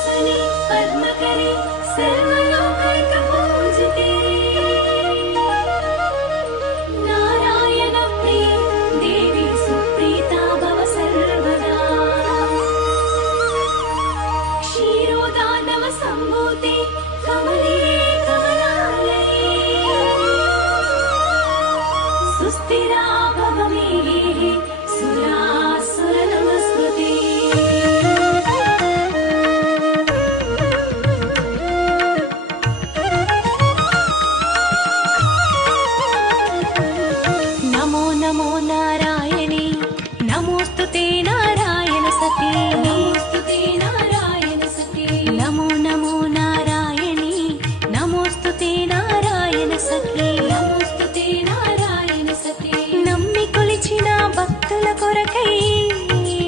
सिंहासने पद्मकरे सर्वलोकैकपूजिते नारायण प्रिये देवी सुप्रीता भव सर्वदा क्षीरोदानव सम्भूते कमले कमलालये सुस्थिरा भव मे सुरासुर नमस्कृते नमो नमो नारायणे नमोस्तुते नारायण सती।